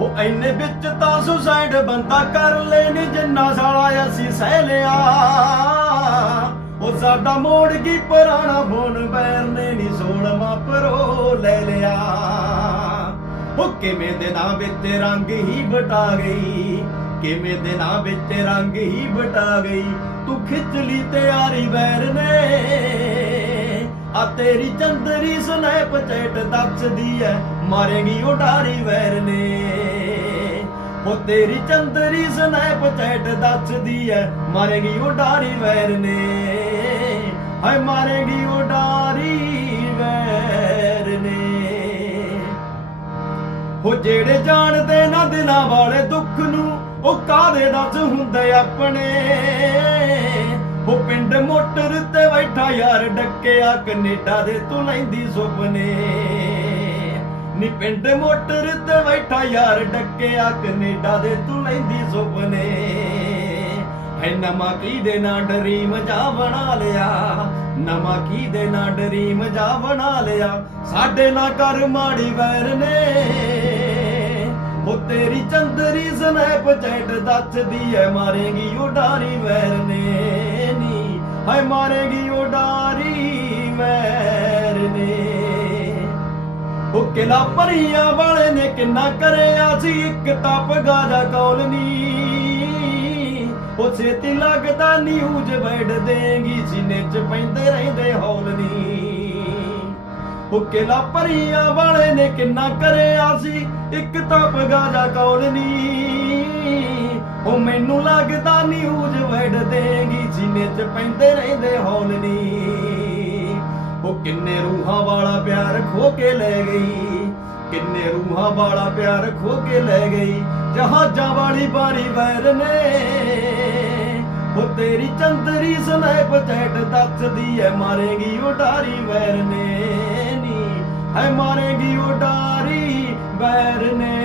ਉਹ ਐਨੇ ਵਿੱਚ ਤਾਂ ਸੁਸਾਈਡ ਬੰਦਾ ਕਰ ਲੈਣੀ ਜਿੰਨਾ ਸਾਲਾ ਅਸੀਂ ਸਹਿ ਲਿਆ। ਉਹ ਸਾਡਾ ਮੋੜ ਕੀ ਪੁਰਾਣਾ ਫੋਨ ਬੈਰ ਨੇ ਨੀ ਸੋਲਮਾ ਪਰੋ ਲੈ ਲਿਆ। ਉਹ ਕਿਵੇਂ ਦੇ ਨਾਂ ਵਿੱਚ ਰੰਗ ਹੀ ਬਟਾ ਗਈ, ਕਿਵੇਂ ਦੇ ਨਾਂ ਵਿੱਚ ਰੰਗ ਹੀ ਬਟਾ ਗਈ, ਤੂੰ ਖਿੱਚ ਲਈ ਤਿਆਰੀ ਵੈਰ ਨੇ। ਆ ਤੇਰੀ ਚੰਦਰੀ ਸਨੈਪ ਚੈਟ ਦੱਸਦੀ ਐ, ਮਾਰੇਗੀ ਉਡਾਰੀ ਵੈਰ ਨੇ। ਉਹ ਤੇਰੀ ਚੰਦਰੀ ਸਨੈਪ ਚੈਟ ਦੱਸਦੀ ਐ, ਮਾਰੇਗੀ ਡਾਰੀ ਵੈਰ ਨੇ। ਹਾਏ, ਮਾਰੇਗੀ ਡਾਰੀ ਵੈਰ ਨੇ। ਹੋ ਜਿਹੜੇ ਜਾਣਦੇ ਨਾ ਦਿਲਾਂ ਵਾਲੇ ਦੁੱਖ ਨੂੰ, ਉਹ ਕਾਦੇ ਦੱਸ ਹੁੰਦੇ ਆਪਣੇ? ਉਹ ਪਿੰਡ ਮੋਟਰ ਤੇ ਬੈਠਾ ਯਾਰ, ਡੱਕਿਆ ਕੈਨੇਡਾ ਦੇ ਤੂੰ ਲੈਂਦੀ ਸੁਪਨੇ। ਨੀ ਪਿੰਡ ਮੋਟਰ ਤੇ ਬੈਠਾ ਯਾਰ ਡੱਕਿਆ, ਕੈਨੇਡਾ ਦੇ ਤੂੰ ਲੈਂਦੀ ਸੁਪਨੇ। ਹੈ ਨਮਾ ਕੀ ਦੇ ਨਾ ਡਰੀਮ ਜਾ ਬਣਾ ਲਿਆ? ਨਮਾ ਕੀ ਦੇ ਨਾ ਡਰੀਮ ਜਾ ਬਣਾ ਲਿਆ? ਸਾਡੇ ਨਾ ਕਰ ਮਾੜੀ ਵੈਰ ਨੇ। ਉਹ ਤੇਰੀ ਚੰਦਰੀ ਸਨੈਪ ਚੈਟ ਦੱਸਦੀ ਐ, ਮਾਰੇਗੀ ਉਡਾਰੀ ਵੈਰ ਨੇ। ਨੀ, ਹਾਏ, ਮਾਰੇਗੀ ਉਡਾਰੀ ਕਿਲਾ ਭਰੀਆਂ ਵਾਲੇ ਨੇ ਕਿੰਨਾ ਕਰਿਆ ਸੀ, ਇੱਕ ਟੱਪ ਗਾਜਾ ਕੌਲਨੀ। ਉਹ ਛੇਤੀ ਲੱਗਦਾ ਨਿਊਜ਼ ਵੜ ਦੇਂਗੀ ਸੀਨੇ ਚ ਪੈਂਦੇ ਰਹਿੰਦੇ ਹੌਲ ਉਹ ਕਿਲਾ ਭਰੀਆਂ ਵਾਲੇ ਨੇ ਕਿੰਨਾ ਕਰਿਆ ਸੀ, ਇੱਕ ਟੱਪ ਗਾਜਾ ਕੌਲਨੀ। ਉਹ ਮੈਨੂੰ ਲੱਗਦਾ ਨਿਊਜ਼ ਵੜ ਦੇਂਗੀ, ਜਿਨੇ ਚ ਪੈਂਦੇ ਰਹਿੰਦੇ ਹੌਲ ਨੀ ਕਿੰਨੇ ਰੂਹਾਂ ਵਾਲਾ ਪਿਆਰ ਖੋ ਕੇ ਲੈ ਗਈ, ਕਿੰਨੇ ਰੂਹਾਂ ਵਾਲਾ ਪਿਆਰ ਖੋ ਕੇ ਲੈ ਗਈ। ਜਹਾਜ਼ਾਂ ਵਾਲੀ ਬਾਰੀ ਵੈਰ ਨੇ, ਉਹ ਤੇਰੀ ਚੰਦਰੀ ਸਨੈਪ ਚੈਟ ਦੱਸਦੀ ਐ, ਮਾਰੇਗੀ ਉਡਾਰੀ ਵੈਰ ਨੇ ਨੀ, ਹੈ ਮਾਰੇਗੀ ਉਡਾਰੀ ਵੈਰ ਨੇ।